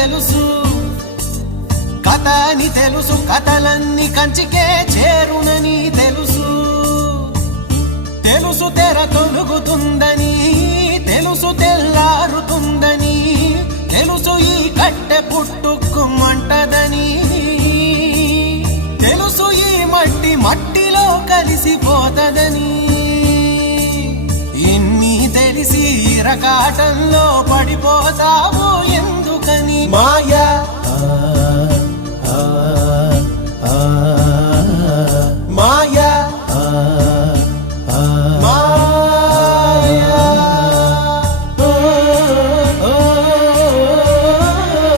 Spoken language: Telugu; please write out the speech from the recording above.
తెలుసు, కథ అని తెలుసు, కథలన్నీ కంచికే చేరునని తెలుసు. తెలుసు తెర తొలుగుతుందని, తెలుసు తెల్లారుతుందని, తెలుసు ఈ కట్టె పుట్టుకుమంటదని, తెలుసు ఈ మట్టి మట్టిలో కలిసిపోతదని. ఇన్ని తెలిసి ఇరకాటంలో పడిపోతావు ఎందుకని? మాయ